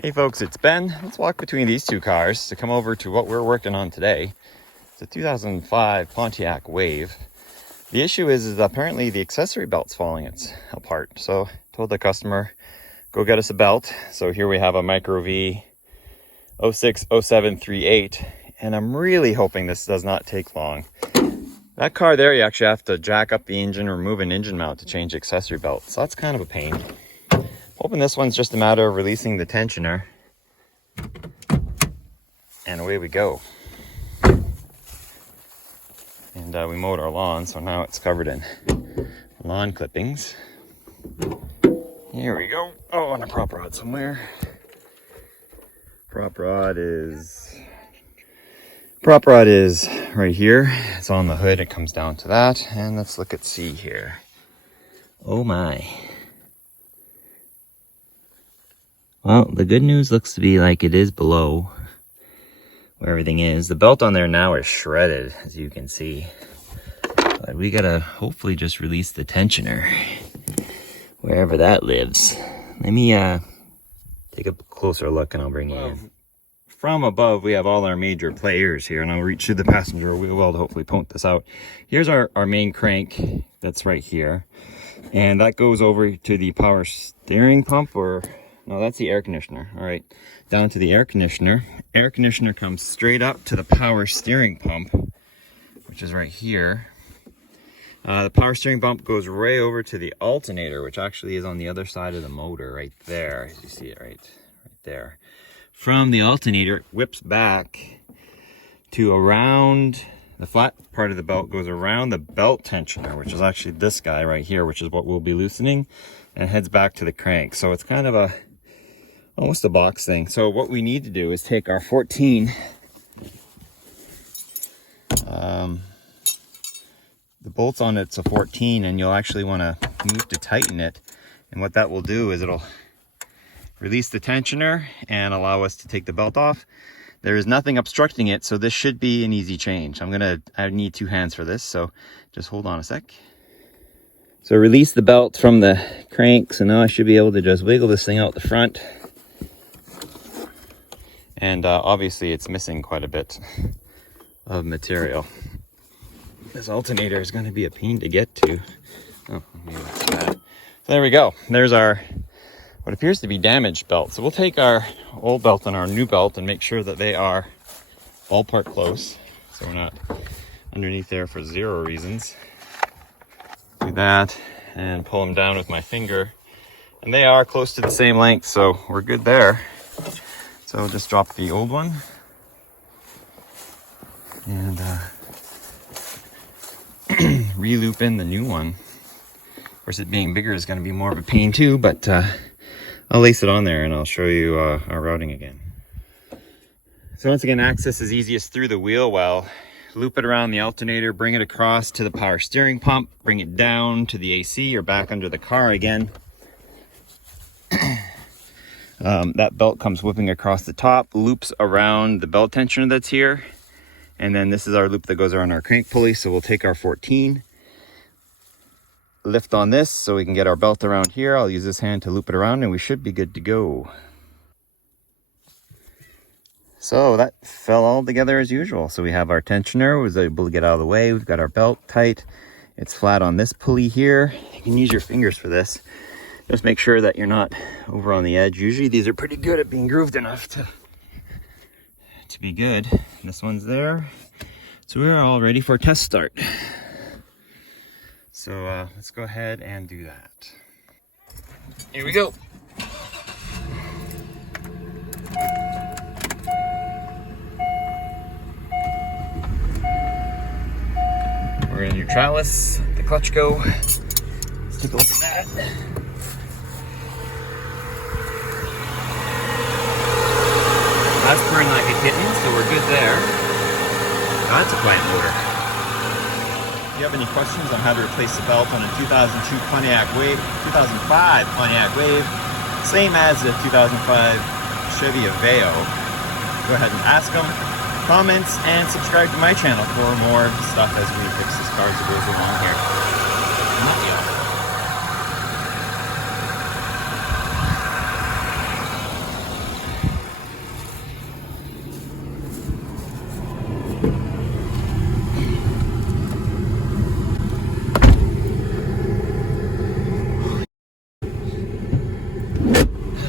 Hey folks, it's Ben. Let's walk between these two cars to come over to what we're working on today. It's a 2005 Pontiac Wave. The issue is apparently the accessory belt's falling apart. So I told the customer, go get us a belt. So here we have a Micro V 060738, and I'm really hoping this does not take long. That car there, you actually have to jack up the engine, remove an engine mount to change the accessory belt. So that's kind of a pain. Hoping this one's just a matter of releasing the tensioner. And away we go. And we mowed our lawn, so now it's covered in lawn clippings. Here we go. Oh, and a prop rod somewhere. Prop rod is right here. It's on the hood. It comes down to that. And let's look at C here. Oh my. Well, the good news looks to be like it is below where everything is. The belt on there now is shredded, as you can see. But we gotta hopefully just release the tensioner, wherever that lives. Let me take a closer look and I'll bring you in. From above, we have all our major players here, and I'll reach through the passenger wheel well to hopefully point this out. Here's our main crank that's right here. And that goes over to the power steering pump, or no, that's the air conditioner. All right, down to the air conditioner. Air conditioner comes straight up to the power steering pump, which is right here. The power steering pump goes right over to the alternator, which actually is on the other side of the motor right there. As you see it right there. From the alternator, it whips back to around the flat part of the belt, goes around the belt tensioner, which is actually this guy right here, which is what we'll be loosening, and heads back to the crank. So it's kind of almost a box thing. So what we need to do is take our 14, the bolts on it's a 14, and you'll actually want to move to tighten it. And what that will do is it'll release the tensioner and allow us to take the belt off. There is nothing obstructing it, so this should be an easy change. I need two hands for this, so just hold on a sec. So release the belt from the crank, so now I should be able to just wiggle this thing out the front. And obviously it's missing quite a bit of material. This alternator is going to be a pain to get to. Oh, maybe that's bad. So there we go. There's our what appears to be damaged belt. So we'll take our old belt and our new belt and make sure that they are ballpark close, so we're not underneath there for zero reasons. Do that and pull them down with my finger, and they are close to the same length, so we're good there. So I'll just drop the old one and re-loop in the new one. Of course, it being bigger is going to be more of a pain too, but I'll lace it on there and I'll show you our routing again. So once again, access is easiest through the wheel well. Loop it around the alternator, bring it across to the power steering pump, bring it down to the AC or back under the car again. That belt comes whipping across the top, loops around the belt tensioner that's here. And then this is our loop that goes around our crank pulley. So we'll take our 14, lift on this so we can get our belt around here. I'll use this hand to loop it around and we should be good to go. So that fell all together as usual. So we have our tensioner, was able to get out of the way. We've got our belt tight. It's flat on this pulley here. You can use your fingers for this. Just make sure that you're not over on the edge. Usually these are pretty good at being grooved enough to be good. This one's there. So we're all ready for a test start. So let's go ahead and do that. Here we go. We're in neutralis, the clutch go. Let's take a look at that. That's purring like a kitten, so we're good there. That's a quiet motor. If you have any questions on how to replace the belt on a 2002 Pontiac Wave, 2005 Pontiac Wave, same as the 2005 Chevy Aveo, go ahead and ask them. Comments and subscribe to my channel for more stuff as we fix this car as it goes along here.